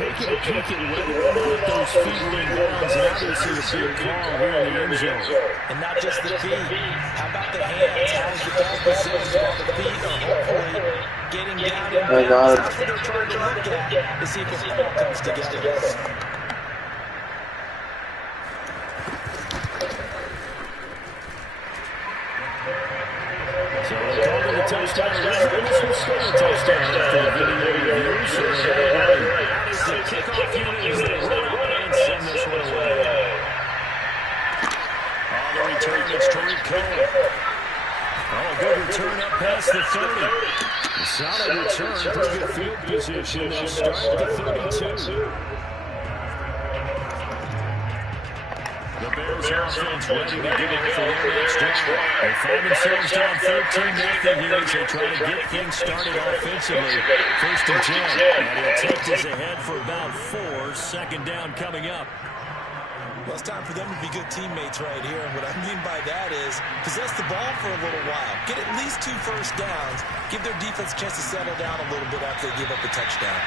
taking a peek at whether or not those feet were in bounds, and obviously a big call here in the end zone. And not just the feet. How about the hands? How is the ball positioned while the feet are hopefully getting down in bounds? That's what they're trying to look at to see if it all comes together. So they called it a touchdown originally. This will stay a touchdown after the video review. So they're right. Out is the kickoff unit as they run up and send this one away. On the return, it's Tariq Cohen. Oh, a good return up past the 30. A solid return, pretty good field position. They'll start at the 32. The Bears offense ready to go for their next drive. They find themselves down 13-0 here as they try to get things started offensively. First and 10. And he'll take this ahead for about 4. Second down coming up. Well, it's time for them to be good teammates right here. And what I mean by that is possess the ball for a little while. Get at least 2 first downs. Give their defense a chance to settle down a little bit after they give up a touchdown.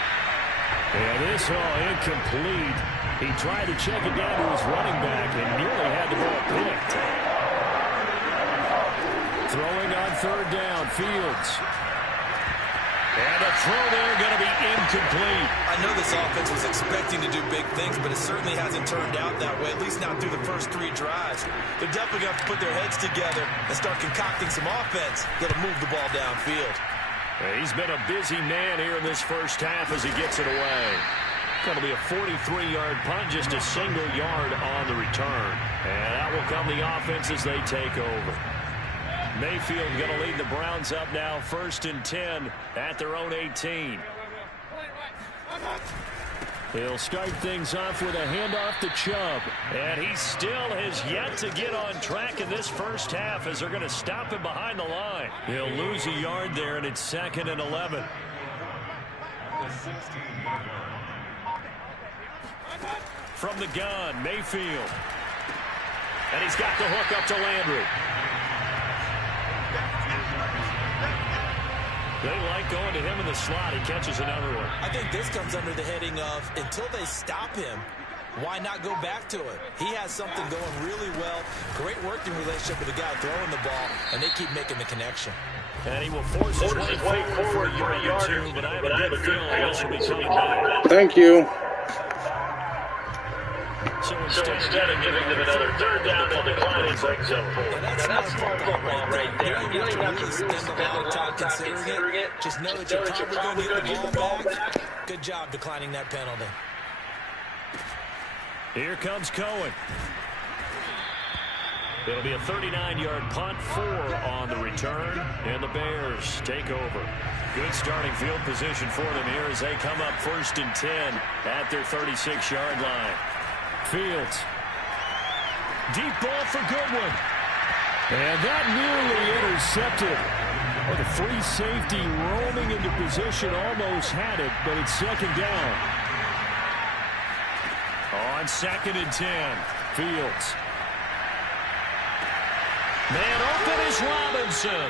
Yeah, this all incomplete. He tried to check it down to his running back and nearly had the ball picked. Throwing on third down, Fields. And a throw there going to be incomplete. I know this offense was expecting to do big things, but it certainly hasn't turned out that way, at least not through the first 3 drives. They're definitely going to have to put their heads together and start concocting some offense that'll move the ball downfield. He's been a busy man here in this first half as he gets it away. Going to be a 43-yard punt, just a single yard on the return. And that will come the offense as they take over. Mayfield going to lead the Browns up now, first and 10 at their own 18. He'll start things off with a handoff to Chubb. And he still has yet to get on track in this first half as they're going to stop him behind the line. He'll lose a yard there, and it's 2nd and 11. From the gun, Mayfield. And he's got the hook up to Landry. They like going to him in the slot. He catches another one. I think this comes under the heading of until they stop him, why not go back to it? He has something going really well. Great working relationship with the guy throwing the ball, and they keep making the connection. And he will force his way forward for a yard or 2, but I have a good feeling this will be coming back. Thank you. So instead of giving them another third down, they'll decline it like so. That's not a football right there. You don't have to really spend a lot of time considering it. Just know that you're probably going to get the ball back. Good job declining that penalty. Here comes Cohen. It'll be a 39-yard punt, 4 on the return, and the Bears take over. Good starting field position for them here as they come up first and 10 at their 36-yard line. Fields. Deep ball for Goodwin. And that nearly intercepted. Oh, the free safety roaming into position almost had it, but it's 2nd down. On 2nd and 10, Fields. Man open is Robinson.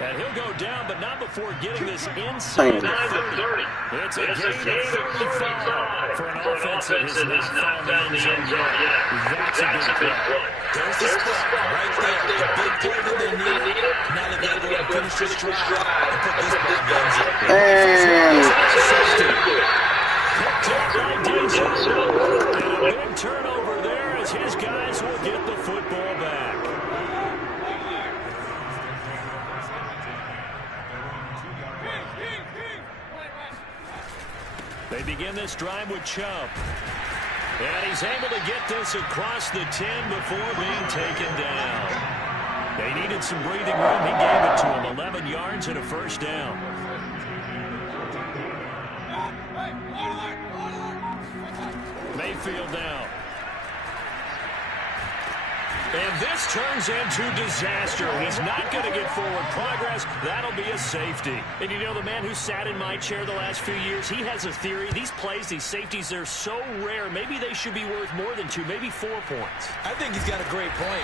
And he'll go down, but not before getting this inside the 30. It's a gain of 35 for an offense that has not found the end zone yet. That's a big play. There's the spot right there. The big play that they needed. Now they got to go and finish this drive and put this ball in the end zone. And a big turnover there as his guys will get the football back. They begin this drive with Chubb. And he's able to get this across the 10 before being taken down. They needed some breathing room. He gave it to him. 11 yards and a first down. Mayfield now. And this turns into disaster. He's not going to get forward progress. That'll be a safety. And you know, the man who sat in my chair the last few years, he has a theory. These plays, these safeties, they're so rare. Maybe they should be worth more than 2, maybe 4 points. I think he's got a great point.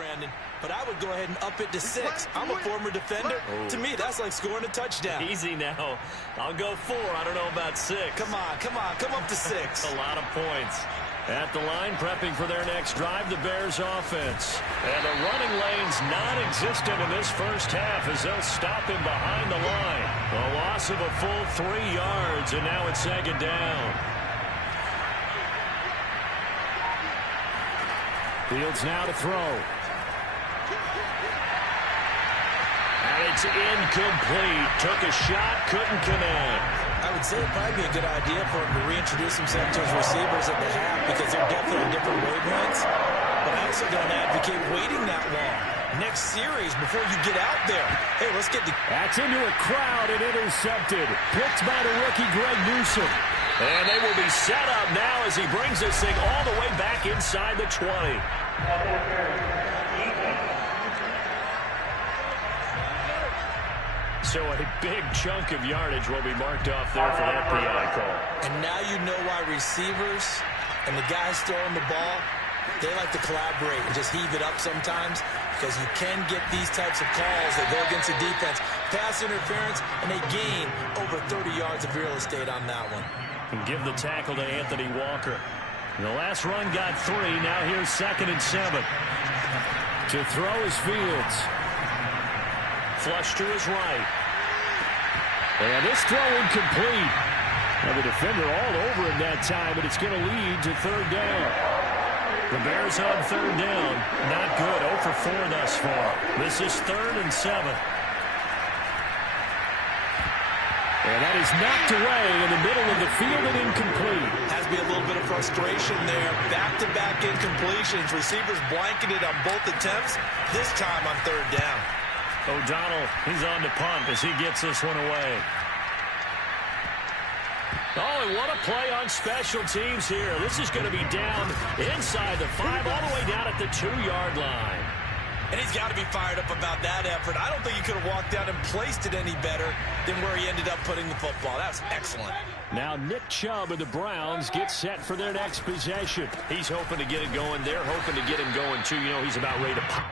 Brandon, but I would go ahead and up it to 6. I'm a former defender. To me, that's like scoring a touchdown. Easy now. I'll go 4. I don't know about 6. Come on. Come up to 6. A lot of points. At the line, prepping for their next drive, the Bears offense. And the running lane's non-existent in this first half as they'll stop him behind the line. A loss of a full 3 yards, and now it's second down. Fields now to throw. And it's incomplete. Took a shot, couldn't connect. I would say it'd probably be a good idea for him to reintroduce himself to his receivers at the half because they're definitely on different wavelengths. But I also don't advocate waiting that long. Next series before you get out there. Hey, let's get the... That's into a crowd and intercepted. Picked by the rookie Greg Newsome. And they will be set up now as he brings this thing all the way back inside the 20. So a big chunk of yardage will be marked off there for that PI call. And now you know why receivers and the guys throwing the ball, they like to collaborate and just heave it up sometimes because you can get these types of calls that go against the defense. Pass interference, and they gain over 30 yards of real estate on that one. And give the tackle to Anthony Walker. And the last run got 3. Now here's 2nd and 7. To throw is Fields. Flush to his right. And this throw incomplete. Now the defender all over him that time, but it's going to lead to 3rd down. The Bears on 3rd down. Not good. 0 for 4 thus far. This is 3rd and 7. And that is knocked away in the middle of the field and incomplete. Has to be a little bit of frustration there. Back-to-back incompletions. Receivers blanketed on both attempts. This time on 3rd down. O'Donnell, he's on to punt as he gets this one away. Oh, and what a play on special teams here. This is going to be down inside the 5, all the way down at the 2-yard line. And he's got to be fired up about that effort. I don't think he could have walked down and placed it any better than where he ended up putting the football. That's excellent. Now Nick Chubb of the Browns gets set for their next possession. He's hoping to get it going. They're hoping to get him going, too. You know, he's about ready to pop.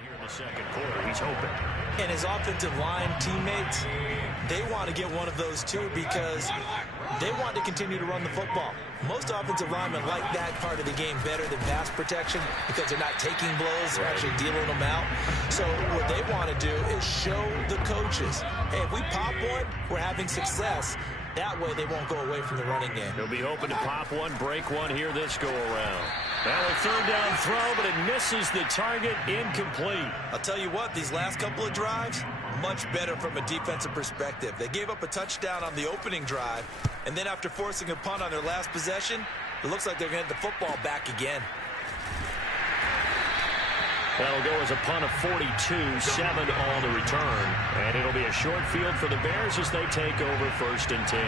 Here in the second quarter, he's hoping. And his offensive line teammates, they want to get one of those too because they want to continue to run the football. Most offensive linemen like that part of the game better than pass protection because they're not taking blows, they're actually dealing them out. So what they want to do is show the coaches, hey, if we pop one, we're having success. That way they won't go away from the running game. He'll be hoping to pop one, break one here this go-around. Now a 3rd down throw, but it misses the target, incomplete. I'll tell you what, these last couple of drives, much better from a defensive perspective. They gave up a touchdown on the opening drive, and then after forcing a punt on their last possession, it looks like they're going to get the football back again. That'll go as a punt of 42, 7 on the return. And it'll be a short field for the Bears as they take over 1st and 10.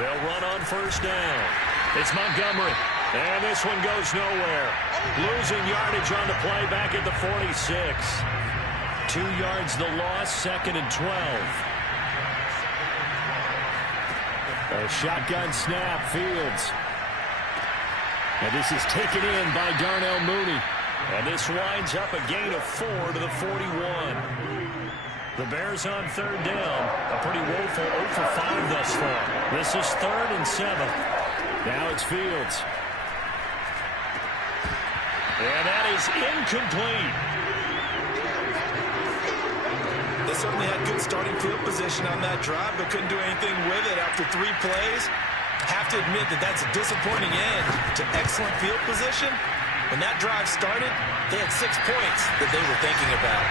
They'll run on 1st down. It's Montgomery. And this one goes nowhere. Losing yardage on the play back at the 46. 2 yards the loss, 2nd and 12. A shotgun snap, Fields. And this is taken in by Darnell Mooney. And this winds up a gain of 4 to the 41. The Bears on 3rd down. A pretty woeful 0 for 5 thus far. This is 3rd and 7. Now it's Fields. And that is incomplete. They certainly had good starting field position on that drive, but couldn't do anything with it after 3 plays. Have to admit that that's a disappointing end to excellent field position. When that drive started, they had 6 points that they were thinking about.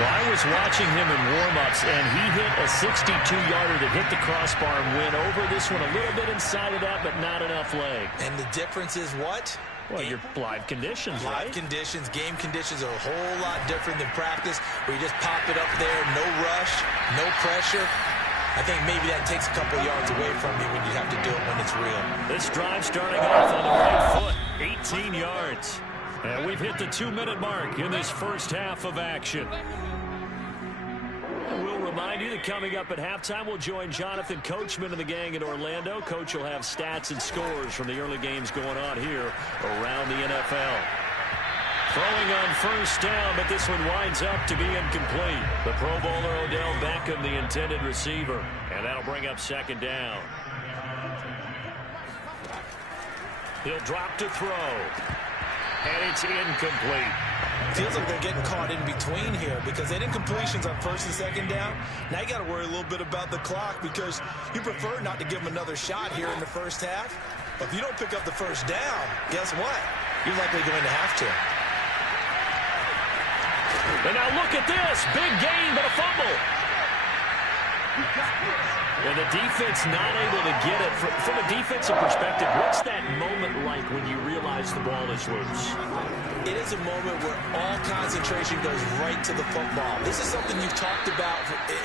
Well, I was watching him in warm-ups, and he hit a 62-yarder that hit the crossbar and went over. This one a little bit inside of that, but not enough leg. And the difference is what? Well, your live conditions, right? Live conditions, game conditions are a whole lot different than practice, where you just pop it up there, no rush, no pressure. I think maybe that takes a couple yards away from you when you have to do it when it's real. This drive starting off on the right foot, 18 yards. And we've hit the 2-minute mark in this first half of action. We'll remind you that coming up at halftime, we'll join Jonathan Coachman and the gang in Orlando. Coach will have stats and scores from the early games going on here around the NFL. Throwing on 1st down, but this one winds up to be incomplete. The Pro Bowler Odell Beckham, the intended receiver. And that'll bring up 2nd down. He'll drop to throw. And it's incomplete. Feels like they're getting caught in between here because they didn't completions on 1st and 2nd down. Now you got to worry a little bit about the clock because you prefer not to give them another shot here in the first half. But if you don't pick up the 1st down, guess what? You're likely going to have to. And now look at this. Big gain, but a fumble. And the defense not able to get it. From a defensive perspective, what's that moment like when you realize the ball is loose? It is a moment where all concentration goes right to the football. This is something you've talked about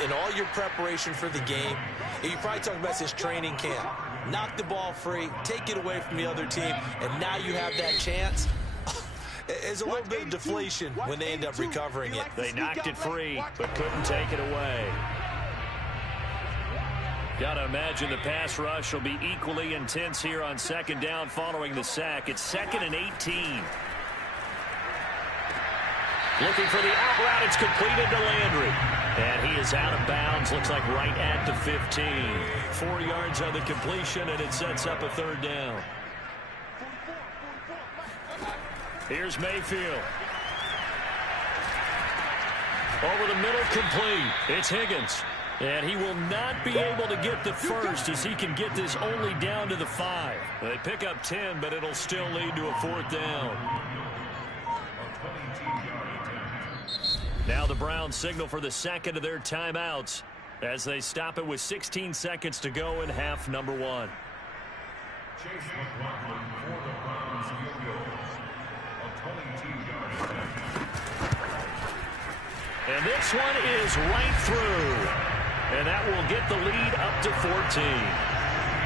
in all your preparation for the game. You probably talked about since training camp. Knock the ball free, take it away from the other team, and now you have that chance. There's a little bit of deflation when they end up recovering it. They knocked it free, but couldn't take it away. Got to imagine the pass rush will be equally intense here on 2nd down following the sack. It's 2nd and 18. Looking for the out route. It's completed to Landry. And he is out of bounds. Looks like right at the 15. 4 yards on the completion, and it sets up a 3rd down. Here's Mayfield. Over the middle, complete. It's Higgins. And he will not be able to get the first as he can get this only down to the 5. They pick up 10, but it'll still lead to a 4th down. Now the Browns signal for the 2nd of their timeouts as they stop it with 16 seconds to go in half number 1. And this one is right through. And that will get the lead up to 14.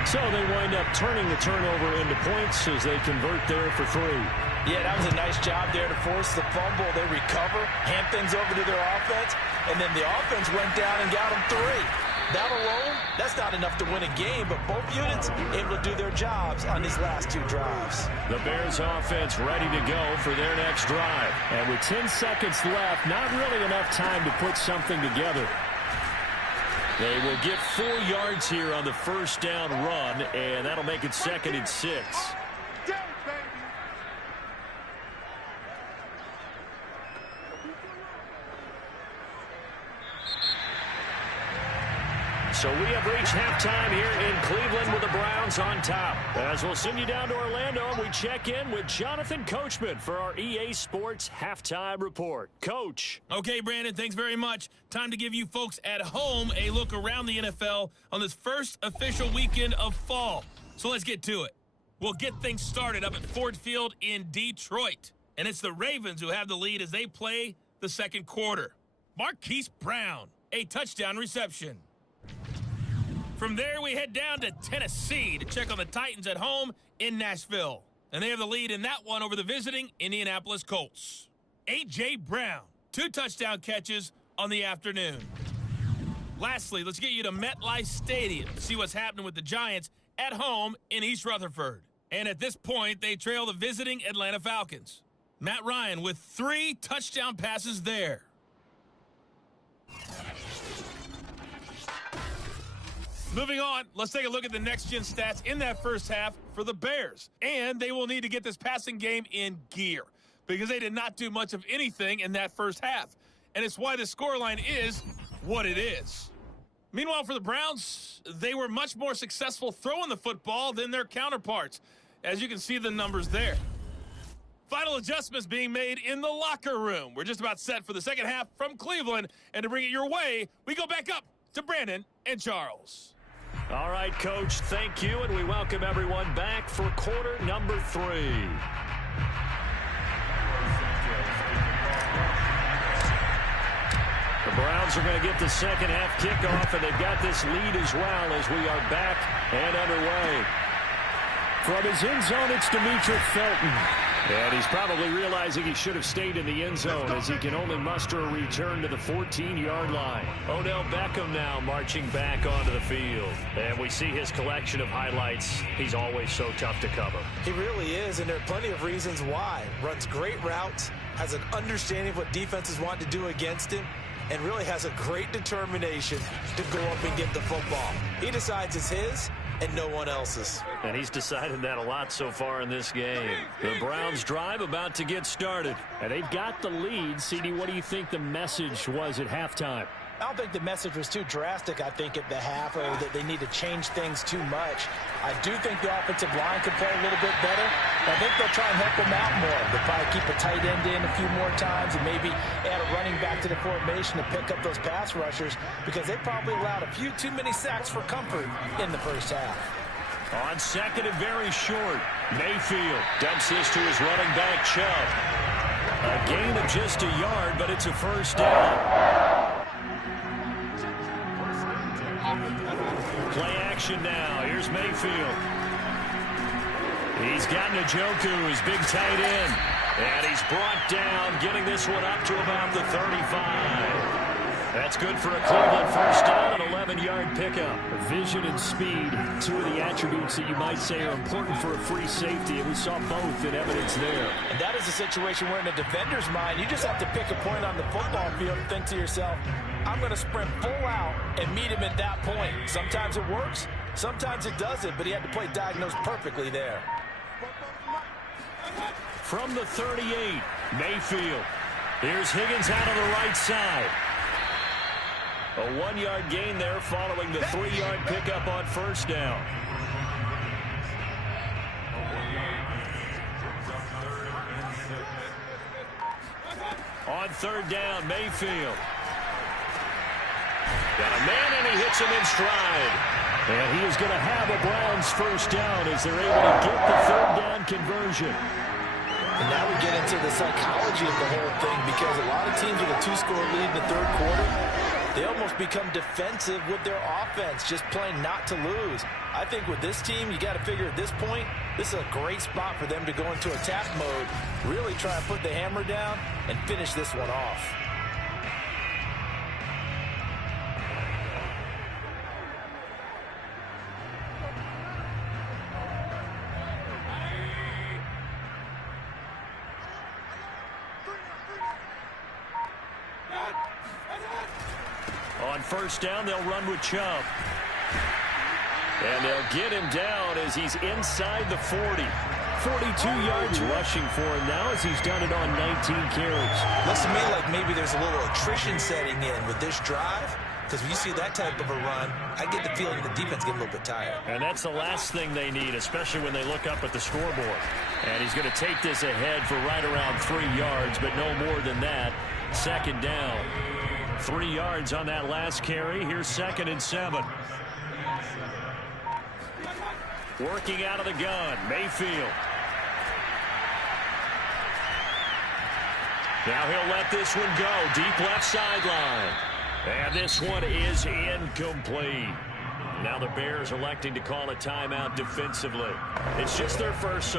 So they wind up turning the turnover into points as they convert there for 3. Yeah, that was a nice job there to force the fumble. They recover, hand things over to their offense, and then the offense went down and got them 3. That alone, that's not enough to win a game, but both units able to do their jobs on these last 2 drives. The Bears offense ready to go for their next drive. And with 10 seconds left, not really enough time to put something together. They will get 4 yards here on the 1st down run, and that'll make it 2nd and 6. So we have reached halftime here in Cleveland with the Browns on top. As we'll send you down to Orlando, and we check in with Jonathan Coachman for our EA Sports Halftime Report. Coach. Okay, Brandon, thanks very much. Time to give you folks at home a look around the NFL on this first official weekend of fall. So let's get to it. will get things started up at Ford Field in Detroit. And it's the Ravens who have the lead as they play the second quarter. Marquise Brown, a touchdown reception. From there, we head down to Tennessee to check on the Titans at home in Nashville. And they have the lead in that one over the visiting Indianapolis Colts. A.J. Brown, 2 touchdown catches on the afternoon. Lastly, let's get you to MetLife Stadium to see what's happening with the Giants at home in East Rutherford. And at this point, they trail the visiting Atlanta Falcons. Matt Ryan with 3 touchdown passes there. Moving on, let's take a look at the next-gen stats in that first half for the Bears. And they will need to get this passing game in gear because they did not do much of anything in that first half. And it's why the scoreline is what it is. Meanwhile, for the Browns, they were much more successful throwing the football than their counterparts, as you can see the numbers there. Final adjustments being made in the locker room. We're just about set for the second half from Cleveland. And to bring it your way, we go back up to Brandon and Charles. All right, Coach, thank you, and we welcome everyone back for quarter number 3. The Browns are going to get the second half kickoff, and they've got this lead as well as we are back and underway. From his end zone, it's Demetric Felton. And he's probably realizing he should have stayed in the end zone as he can only muster a return to the 14-yard line. Odell Beckham now marching back onto the field. And we see his collection of highlights. He's always so tough to cover. He really is, and there are plenty of reasons why. Runs great routes, has an understanding of what defenses want to do against him, and really has a great determination to go up and get the football. He decides it's his and no one else's. And he's decided that a lot so far in this game. The Browns drive about to get started. And they've got the lead. CD, what do you think the message was at halftime? I don't think the message was too drastic, I think, at the half, or that they need to change things too much. I do think the offensive line could play a little bit better. I think they'll try and help them out more. They'll probably keep a tight end in a few more times and maybe add a running back to the formation to pick up those pass rushers because they probably allowed a few too many sacks for comfort in the first half. On second and very short, Mayfield dumps this to his running back, Chubb. A gain of just a yard, but it's a first down. Play action now. Here's Mayfield. He's got Njoku, his big tight end. And he's brought down, getting this one up to about the 35. That's good for a Cleveland first down, an 11-yard pickup. Vision and speed, 2 of the attributes that you might say are important for a free safety, and we saw both in evidence there. And that is a situation where in a defender's mind, you just have to pick a point on the football field and think to yourself, I'm going to sprint full out and meet him at that point. Sometimes it works, sometimes it doesn't, but he had to play diagnosed perfectly there. From the 38, Mayfield. Here's Higgins out on the right side. A 1-yard gain there following the 3-yard pickup on first down. On third down, Mayfield. Got a man, and he hits him in stride. And he is going to have a Browns first down as they're able to get the third down conversion. And now we get into the psychology of the whole thing because a lot of teams with a 2-score lead in the third quarter, they almost become defensive with their offense, just playing not to lose. I think with this team, you got to figure at this point, this is a great spot for them to go into attack mode, really try and put the hammer down and finish this one off. On first down, they'll run with Chubb. And they'll get him down as he's inside the 40. 42 yards rushing for him now as he's done it on 19 carries. Looks to me like maybe there's a little attrition setting in with this drive. Because when you see that type of a run, I get the feeling the defense get a little bit tired. And that's the last thing they need, especially when they look up at the scoreboard. And he's going to take this ahead for right around 3 yards, but no more than that. Second down. 3 yards on that last carry. Here's 2nd and 7. Working out of the gun, Mayfield. Now he'll let this one go. Deep left sideline. And this one is incomplete. Now the Bears electing to call a timeout defensively. It's just their first.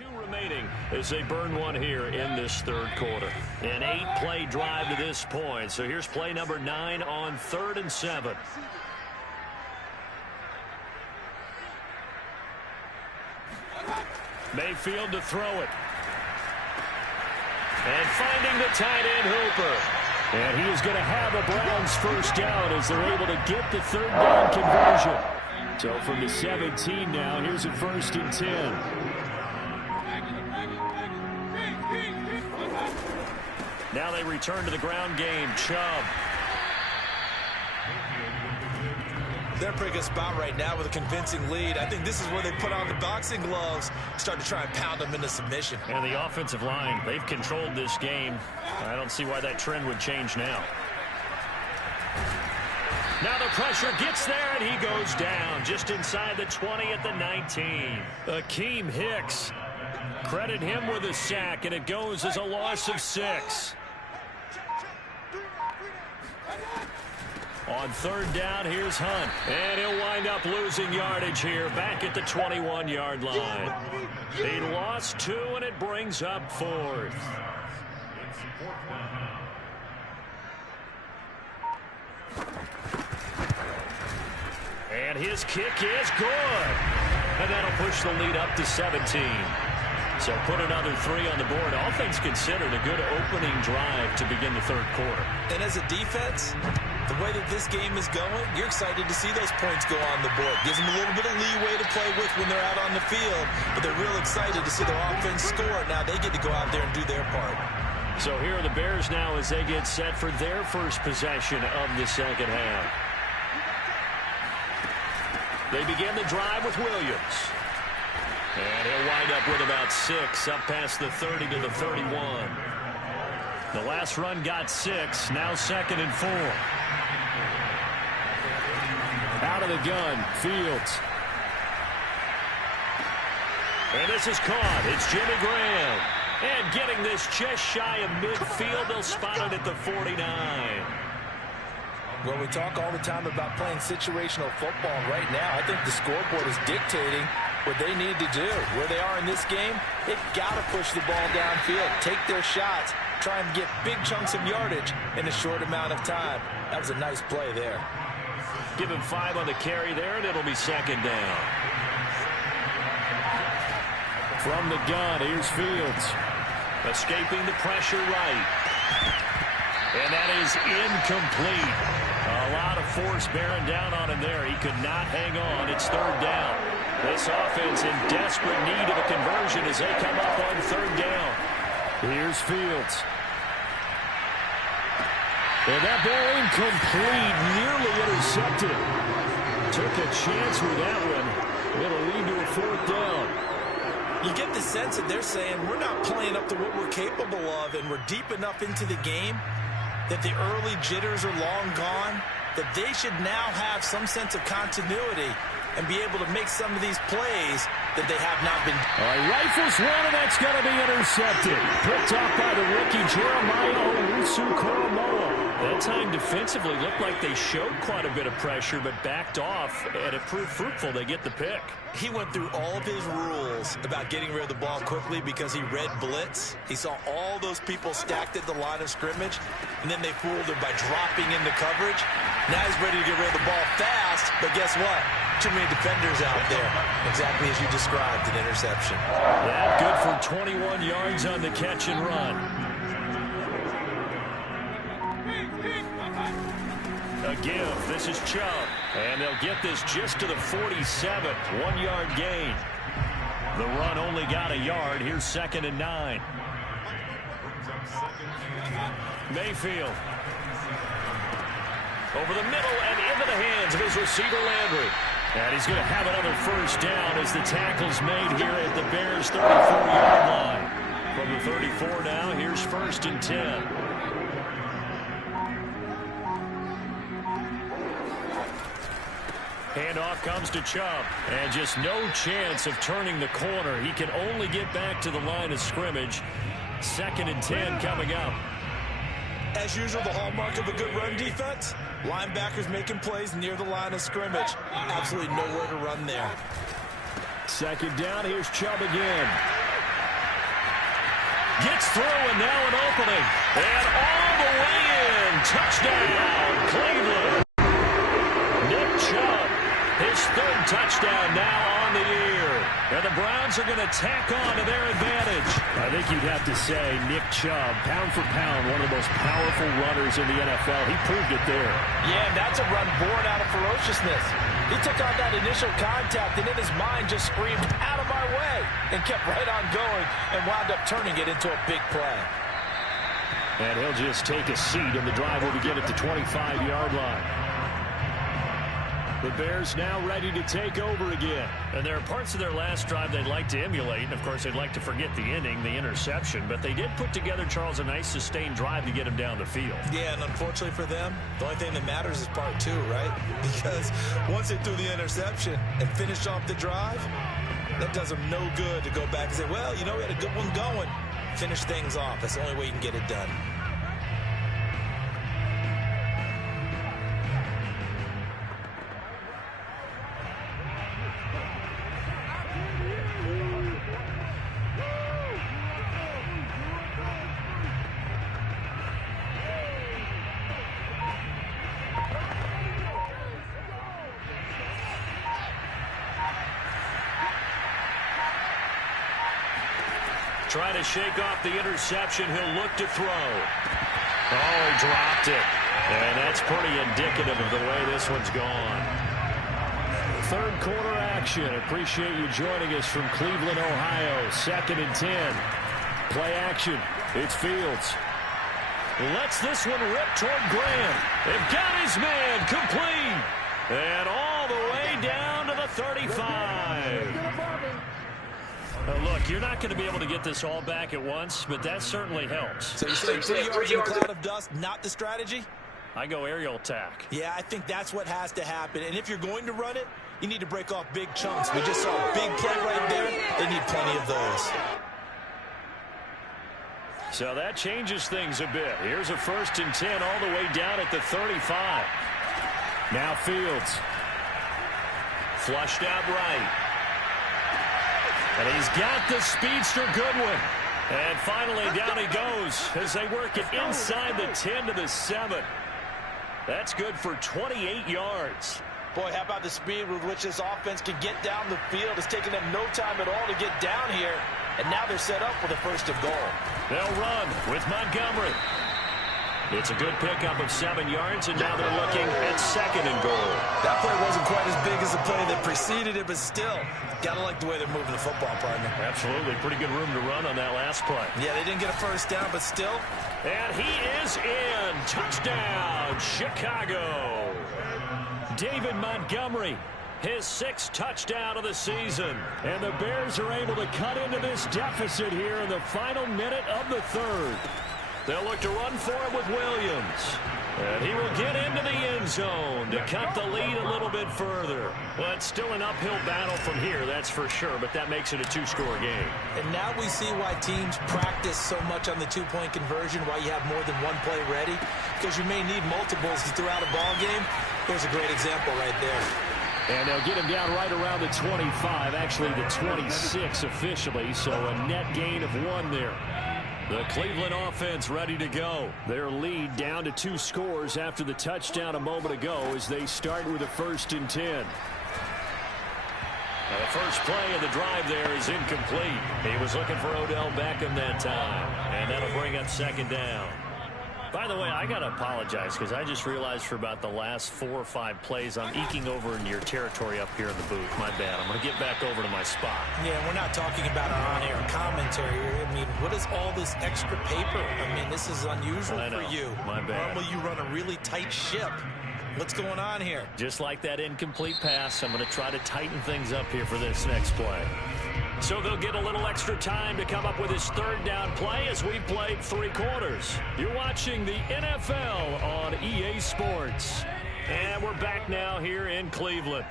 2 remaining as they burn one here in this third quarter. An 8-play drive to this point. So here's play number 9 on 3rd and 7. Mayfield to throw it. And finding the tight end Hooper. And he is going to have a Browns first down as they're able to get the third down conversion. So from the 17 now, here's a 1st and 10. Now they return to the ground game. Chubb. They're in a pretty good spot right now with a convincing lead. I think this is where they put on the boxing gloves, start to try and pound them into submission. And the offensive line, they've controlled this game. I don't see why that trend would change now. Now the pressure gets there, and he goes down just inside the 20 at the 19. Akeem Hicks. Credit him with a sack, and it goes as a loss of 6. On 3rd down, here's Hunt. And he'll wind up losing yardage here back at the 21-yard line. He lost 2, and it brings up 4th. And his kick is good. And that'll push the lead up to 17. So put another 3 on the board. All things considered, a good opening drive to begin the third quarter. And as a defense, the way that this game is going, you're excited to see those points go on the board. Gives them a little bit of leeway to play with when they're out on the field. But they're real excited to see their offense score. Now they get to go out there and do their part. So here are the Bears now as they get set for their first possession of the second half. They begin the drive with Williams. And he'll wind up with about 6 up past the 30 to the 31. The last run got 6. Now 2nd and 4. Out of the gun, Fields. And this is caught. It's Jimmy Graham. And getting this just shy of midfield. They'll spot it at the 49. Well, we talk all the time about playing situational football. Right now, I think the scoreboard is dictating what they need to do. Where they are in this game, they've got to push the ball downfield, take their shots, try and get big chunks of yardage in a short amount of time. That was a nice play there. Give him 5 on the carry there, and it'll be 2nd down. From the gun, here's Fields. Escaping the pressure right. And that is incomplete. A lot of force bearing down on him there. He could not hang on. It's 3rd down. This offense in desperate need of a conversion as they come up on 3rd down. Here's Fields. And that ball incomplete, nearly intercepted. Took a chance with that one. It'll lead to a 4th down. You get the sense that they're saying we're not playing up to what we're capable of, and we're deep enough into the game that the early jitters are long gone, that they should now have some sense of continuity and be able to make some of these plays that they have not been. All right, rifles one, and that's going to be intercepted. Picked off by the rookie Jeremiah Owusu-Koramoah. That time defensively looked like they showed quite a bit of pressure, but backed off, and it proved fruitful. They get the pick. He went through all of his rules about getting rid of the ball quickly because he read blitz. He saw all those people stacked at the line of scrimmage, and then they fooled him by dropping into coverage. Now he's ready to get rid of the ball fast, but guess what? Too many defenders out there. Exactly as you described, an interception. Yeah, good for 21 yards on the catch and run. A give. This is Chubb. And they'll get this just to the 47. 1-yard gain. The run only got a yard. Here's 2nd and 9. Mayfield. Over the middle and into the hands of his receiver Landry. And he's going to have another first down as the tackle's made here at the Bears' 34-yard line. From the 34 now, here's 1st and 10. Handoff comes to Chubb. And just no chance of turning the corner. He can only get back to the line of scrimmage. 2nd and 10 coming up. As usual, the hallmark of a good run defense, linebackers making plays near the line of scrimmage. Absolutely nowhere to run there. 2nd down, here's Chubb again. Gets through, and now an opening. And all the way in. Touchdown, Cleveland. Nick Chubb, his third touchdown now on the year. And the Browns are going to tack on to their advantage. I think you'd have to say Nick Chubb, pound for pound, one of the most powerful runners in the NFL. He proved it there. Yeah, and that's a run born out of ferociousness. He took on that initial contact and in his mind just screamed, out of my way, and kept right on going and wound up turning it into a big play. And he'll just take a seat, and the drive will begin at the 25-yard line. The Bears now ready to take over again. And there are parts of their last drive they'd like to emulate. And, of course, they'd like to forget the inning, the interception. But they did put together, Charles, a nice sustained drive to get him down the field. Yeah, and unfortunately for them, the only thing that matters is part two, right? Because once they threw the interception and finished off the drive, that does them no good to go back and say, well, you know, we had a good one going. Finish things off. That's the only way you can get it done. Trying to shake off the interception. He'll look to throw. Oh, he dropped it. And that's pretty indicative of the way this one's gone. Third quarter action. Appreciate you joining us from Cleveland, Ohio. 2nd and 10. Play action. It's Fields. Lets this one rip toward Graham. They've got his man complete. And all the way down to the 35. Look, you're not going to be able to get this all back at once, but that certainly helps. So you say 3 yards in a cloud of dust, not the strategy? I go aerial attack. Yeah, I think that's what has to happen. And if you're going to run it, you need to break off big chunks. We just saw a big play right there. They need plenty of those. So that changes things a bit. Here's a 1st and 10 all the way down at the 35. Now Fields. Flushed out right. And he's got the speedster Goodwin. And finally down he goes as they work it inside the 10 to the 7. That's good for 28 yards. Boy, how about the speed with which this offense can get down the field? It's taken them no time at all to get down here. And now they're set up for the 1st and goal. They'll run with Montgomery. It's a good pickup of 7 yards, and now they're looking at 2nd and goal. That play wasn't quite as big as the play that preceded it, but still, got to like the way they're moving the football, partner. Absolutely. Pretty good room to run on that last play. Yeah, they didn't get a 1st down, but still. And he is in. Touchdown, Chicago. David Montgomery, his 6th touchdown of the season. And the Bears are able to cut into this deficit here in the final minute of the 3rd. They'll look to run for it with Williams. And he will get into the end zone to cut the lead a little bit further. Well, it's still an uphill battle from here, that's for sure, but that makes it a 2-score game. And now we see why teams practice so much on the 2-point conversion, why you have more than one play ready, because you may need multiples throughout a ball game. Here's a great example right there. And they'll get him down right around the 25, actually the 26 officially, so a net gain of 1 there. The Cleveland offense ready to go. Their lead down to 2 scores after the touchdown a moment ago as they start with a 1st and 10. Now the first play of the drive there is incomplete. He was looking for Odell Beckham that time. And that'll bring up 2nd down. By the way, I got to apologize because I just realized for about the last 4 or 5 plays I'm eking over into your territory up here in the booth. My bad. I'm going to get back over to my spot. Yeah, we're not talking about our on-air commentary here. I mean, what is all this extra paper? I mean, this is unusual for you. My bad. Normally you run a really tight ship. What's going on here? Just like that incomplete pass, I'm going to try to tighten things up here for this next play. So they'll get a little extra time to come up with his 3rd down play as we've played 3 quarters. You're watching the NFL on EA Sports. And we're back now here in Cleveland.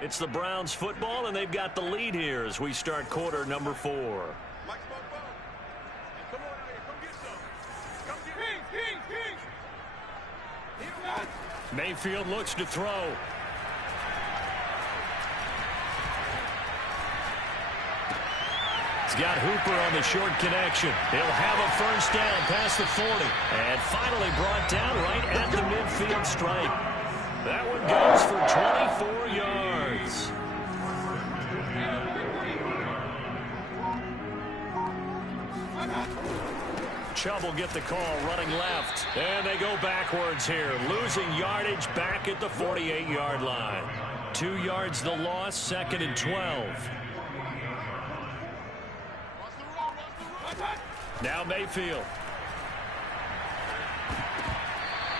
It's the Browns football, and they've got the lead here as we start quarter number 4. Mayfield looks to throw. He's got Hooper on the short connection. He'll have a first down past the 40. And finally brought down right at the midfield stripe. That one goes for 24 yards. Chubb will get the call running left. And they go backwards here. Losing yardage back at the 48-yard line. 2 yards the loss, 2nd and 12. Now Mayfield.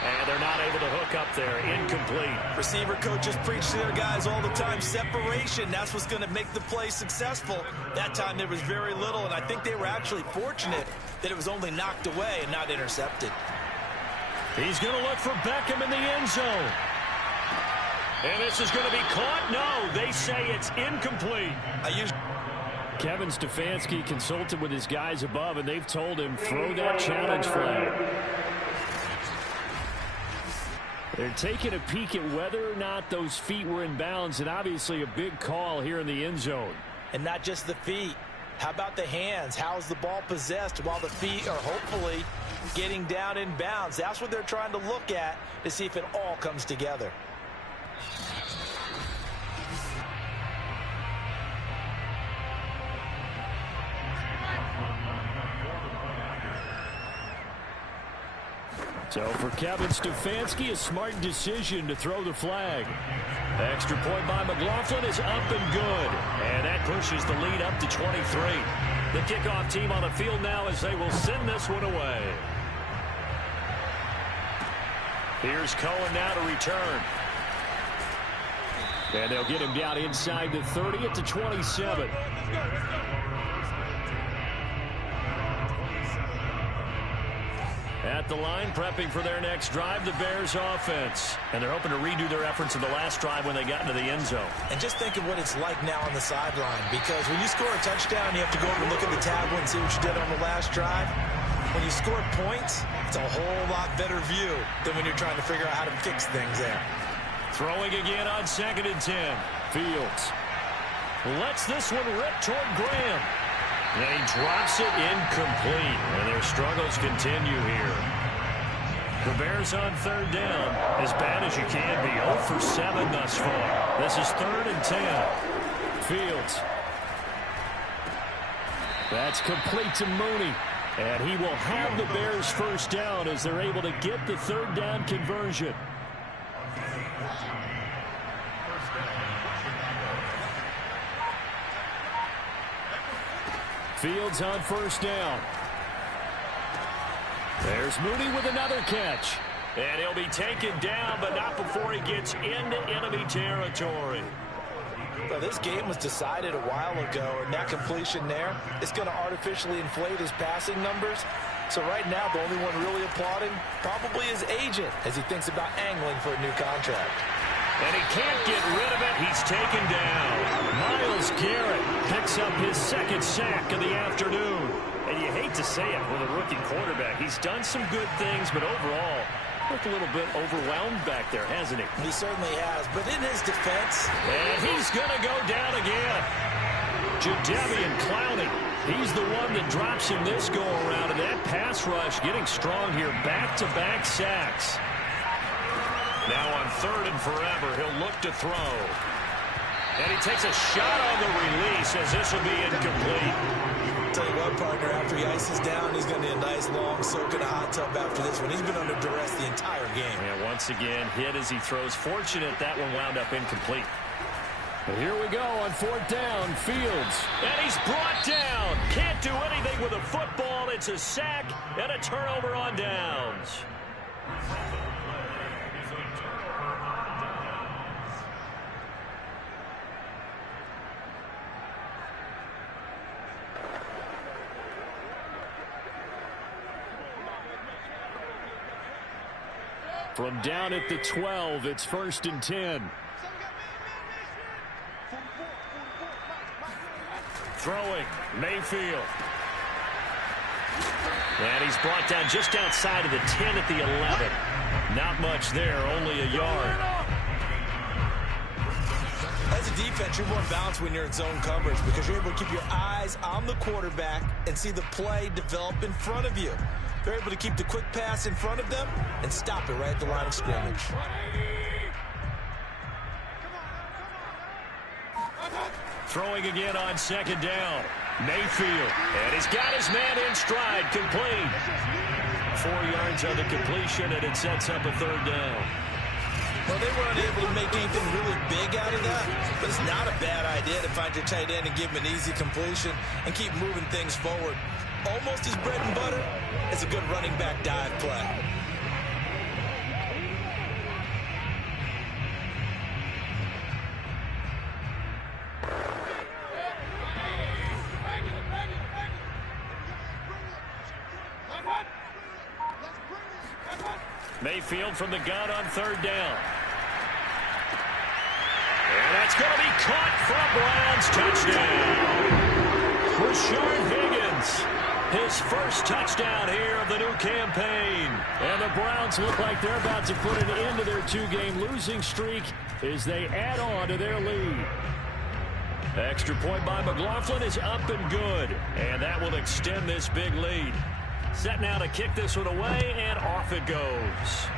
And they're not able to hook up there. Incomplete. Receiver coaches preach to their guys all the time. Separation, that's what's going to make the play successful. That time there was very little, and I think they were actually fortunate that it was only knocked away and not intercepted. He's going to look for Beckham in the end zone. And this is going to be caught. No, they say it's incomplete. Kevin Stefanski consulted with his guys above, and they've told him throw that challenge flag. They're taking a peek at whether or not those feet were in bounds, and obviously a big call here in the end zone. And not just the feet. How about the hands? How's the ball possessed while the feet are hopefully getting down in bounds? That's what they're trying to look at to see if it all comes together. So for Kevin Stefanski, a smart decision to throw the flag. Extra point by McLaughlin is up and good. And that pushes the lead up to 23. The kickoff team on the field now as they will send this one away. Here's Cohen now to return. And they'll get him down inside the 30 at the 27. At the line, prepping for their next drive, the Bears offense. And they're hoping to redo their efforts in the last drive when they got into the end zone. And just think of what it's like now on the sideline. Because when you score a touchdown, you have to go over and look at the tablet and see what you did on the last drive. When you score points, it's a whole lot better view than when you're trying to figure out how to fix things there. Throwing again on 2nd and 10. Fields lets this one rip toward Graham. And he drops it incomplete. And their struggles continue here. The Bears on 3rd down. As bad as you can be. 0 for 7 thus far. This is 3rd and 10. Fields. That's complete to Mooney. And he will have the Bears first down as they're able to get the 3rd down conversion. Fields on 1st down. There's Mooney with another catch. And he'll be taken down, but not before he gets into enemy territory. Well, this game was decided a while ago, and that completion there is going to artificially inflate his passing numbers. So right now, the only one really applauding probably his agent as he thinks about angling for a new contract. And he can't get rid of it. He's taken down. Myles Garrett picks up his 2nd sack of the afternoon. And you hate to say it with a rookie quarterback. He's done some good things, but overall, looked a little bit overwhelmed back there, hasn't he? He certainly has, but in his defense... And he's going to go down again. Jadeveon Clowney. He's the one that drops him this go-around. And that pass rush getting strong here. Back-to-back sacks. Now on 3rd and forever, he'll look to throw. And he takes a shot on the release as this will be incomplete. Tell you what, partner, after he ices down, he's going to need a nice long soak in a hot tub after this one. He's been under duress the entire game. And once again, hit as he throws. Fortunate that one wound up incomplete. And here we go on 4th down. Fields. And he's brought down. Can't do anything with a football. It's a sack and a turnover on downs. From down at the 12, it's 1st and 10. Throwing, Mayfield. And he's brought down just outside of the 10 at the 11. Not much there, only a yard. As As a defense, you're more balanced when you're in zone coverage because you're able to keep your eyes on the quarterback and see the play develop in front of you. They're able to keep the quick pass in front of them and stop it right at the line of scrimmage. Throwing again on second down. Mayfield. And he's got his man in stride. Complete. 4 yards on the completion, and it sets up a third down. Well, they were unable to make anything really big out of that, but it's not a bad idea to find your tight end and give him an easy completion and keep moving things forward. Almost his bread and butter is a good running back dive play. Mayfield from the gun on third down. And that's going to be caught for a Browns touchdown. Rashard Higgins, his first touchdown here of the new campaign. And the Browns look like they're about to put an end to their 2-game losing streak as they add on to their lead. Extra point by McLaughlin is up and good. And that will extend this big lead. Set now to kick this one away, and off it goes.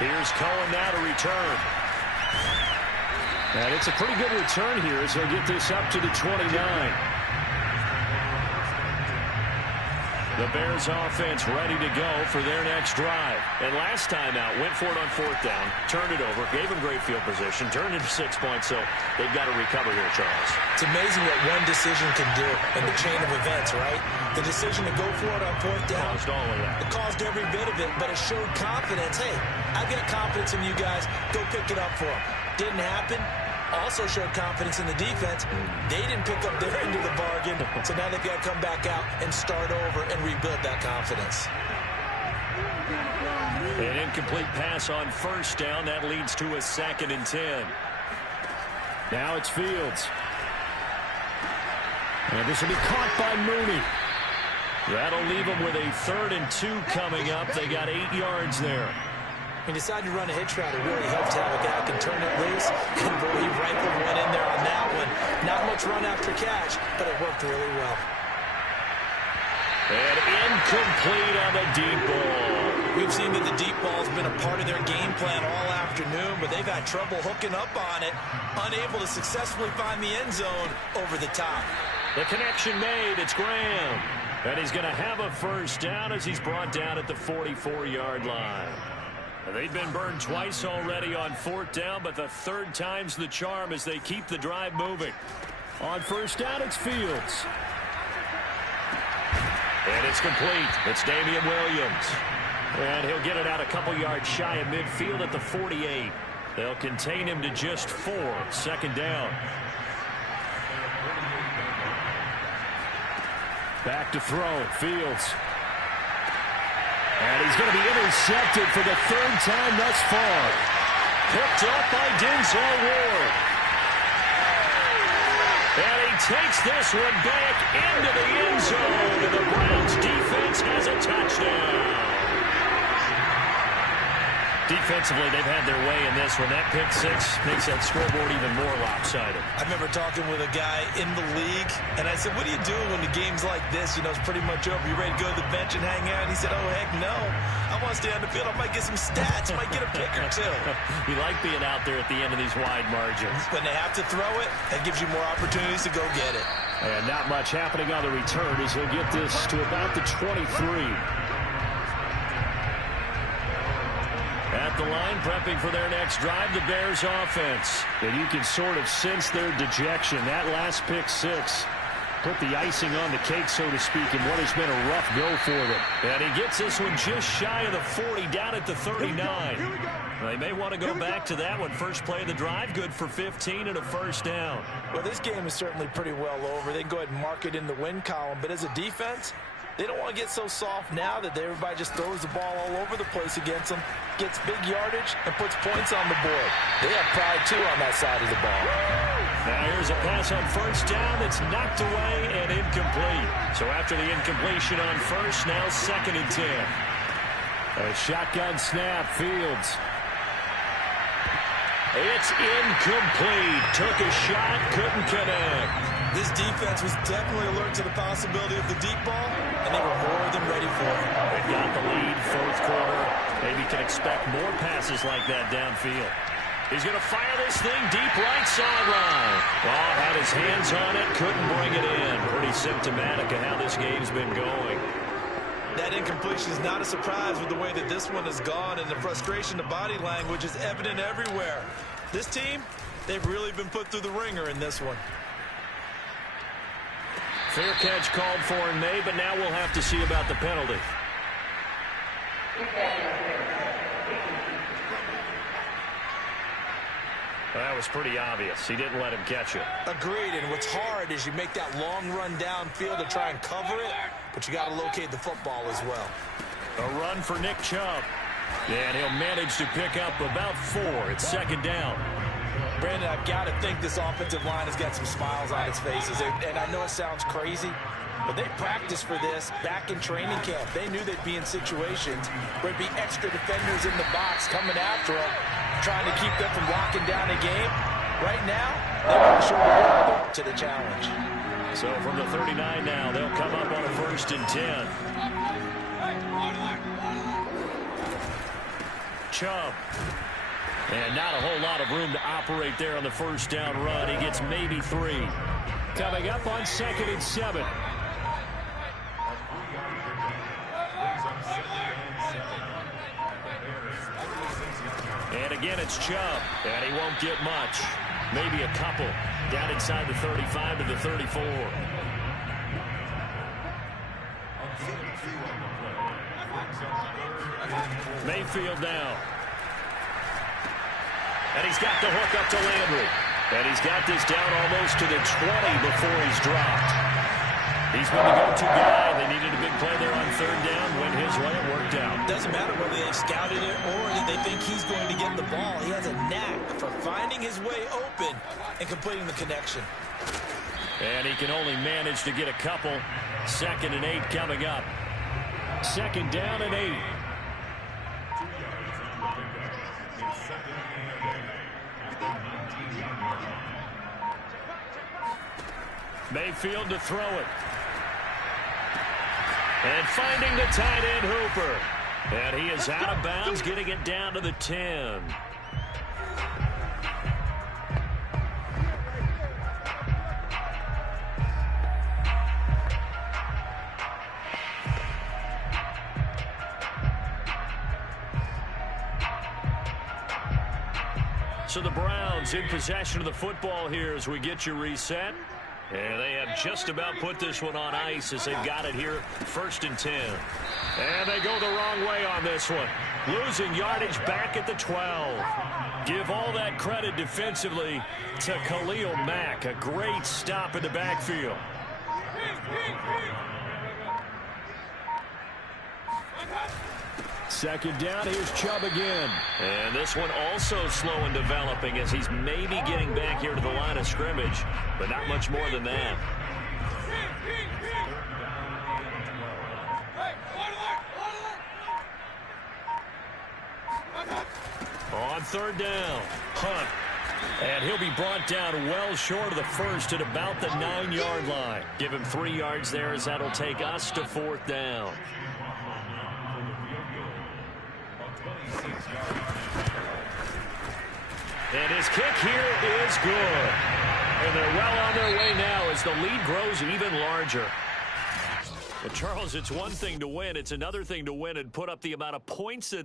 Here's Cohen now to return. And it's a pretty good return here as he'll get this up to the 29. The Bears offense ready to go for their next drive. And last time out, went for it on fourth down, turned it over, gave them great field position, turned it into 6 points, so they've got to recover here, Charles. It's amazing what one decision can do in the chain of events, right? The decision to go for it on fourth down. Caused all of that. It caused every bit of it, but it showed confidence. Hey, I've got confidence in you guys. Go pick it up for them. Didn't happen. Also showed confidence in the defense. They didn't pick up their end of the bargain, so now they've got to come back out and start over and rebuild that confidence. An incomplete pass on first down. That leads to a 2nd and 10. Now it's Fields. And this will be caught by Mooney. That'll leave them with a 3rd and 2 coming up. They got 8 yards there. When you decide to run a hitch route, it really helps to have a guy who can turn it loose. And boy, he rifled one in there on that one. Not much run after catch, but it worked really well. And incomplete on the deep ball. We've seen that the deep ball's been a part of their game plan all afternoon, but they've had trouble hooking up on it, unable to successfully find the end zone over the top. The connection made. It's Graham. And he's going to have a first down as he's brought down at the 44-yard line. They've been burned twice already on fourth down, but the 3rd time's the charm as they keep the drive moving. On first down, it's Fields. And it's complete. It's Damian Williams. And he'll get it out a couple yards shy of midfield at the 48. They'll contain him to just 4. 2nd down. Back to throw. Fields. And he's going to be intercepted for the 3rd time thus far. Picked up by Denzel Ward. And he takes this one back into the end zone. And the Browns defense has a touchdown. Defensively, they've had their way in this one. That pick 6 makes that scoreboard even more lopsided. I remember talking with a guy in the league, and I said, what do you do when the game's like this? You know, it's pretty much over. You ready to go to the bench and hang out? And he said, oh, heck no. I want to stay on the field. I might get some stats. I might get a pick or two. You like being out there at the end of these wide margins. When they have to throw it, that gives you more opportunities to go get it. And not much happening on the return as he'll get this to about the 23. At the line, prepping for their next drive, the Bears offense. And you can sort of sense their dejection. That last pick 6 put the icing on the cake, so to speak, in what has been a rough go for them. And he gets this one just shy of the 40, down at the 39. They may want to go back to that one. First play of the drive, good for 15 and a first down. Well, this game is certainly pretty well over. They can go ahead and mark it in the win column. But as a defense, they don't want to get so soft now that everybody just throws the ball all over the place against them, gets big yardage, and puts points on the board. They have pride, too, on that side of the ball. Now here's a pass on first down that's knocked away and incomplete. So after the incompletion on first, now 2nd and 10. A shotgun snap, Fields. It's incomplete. Took a shot, couldn't connect. This defense was definitely alert to the possibility of the deep ball, and they were more than ready for it. They've got the lead, fourth quarter. Maybe can expect more passes like that downfield. He's going to fire this thing deep right sideline. Oh, had his hands on it, couldn't bring it in. Pretty symptomatic of how this game's been going. That incompletion is not a surprise with the way that this one has gone, and the frustration of body language is evident everywhere. This team, they've really been put through the ringer in this one. Fair catch called for and made, but now we'll have to see about the penalty. That was pretty obvious. He didn't let him catch it. Agreed, and what's hard is you make that long run downfield to try and cover it, but you got to locate the football as well. A run for Nick Chubb. And he'll manage to pick up about 4. It's second down. Brandon, I've got to think this offensive line has got some smiles on its faces. And I know it sounds crazy, but they practiced for this back in training camp. They knew they'd be in situations where there'd be extra defenders in the box coming after them, trying to keep them from locking down a game. Right now, they want to show up to the challenge. So from the 39 now, they'll come up on a 1st and 10. Chubb. And not a whole lot of room to operate there on the first down run. He gets maybe 3. Coming up on 2nd and 7. And again, it's Chubb. And he won't get much. Maybe a couple. Down inside the 35 to the 34. Mayfield now. And he's got the hook up to Landry. And he's got this down almost to the 20 before he's dropped. He's been the go-to guy. They needed a big play there on 3rd down. Went his way, it worked out. Doesn't matter whether they've scouted it or that they think he's going to get the ball. He has a knack for finding his way open and completing the connection. And he can only manage to get a couple. 2nd and 8 coming up. 2nd down and 8. Mayfield to throw it. And finding the tight end Hooper. And he is out of bounds, getting it down to the 10. So the Browns in possession of the football here as we get you reset. And they have just about put this one on ice as they've got it here, 1st and 10. And they go the wrong way on this one. Losing yardage back at the 12. Give all that credit defensively to Khalil Mack. A great stop in the backfield. Second down, here's Chubb again. And this one also slow in developing as he's maybe getting back here to the line of scrimmage, but not much more than that. On 3rd down, Hunt. And he'll be brought down well short of the 1st at about the 9-yard line. Give him 3 yards there as that'll take us to 4th down. And his kick here is good. And they're well on their way now as the lead grows even larger. Well, Charles, it's one thing to win. It's another thing to win and put up the amount of points that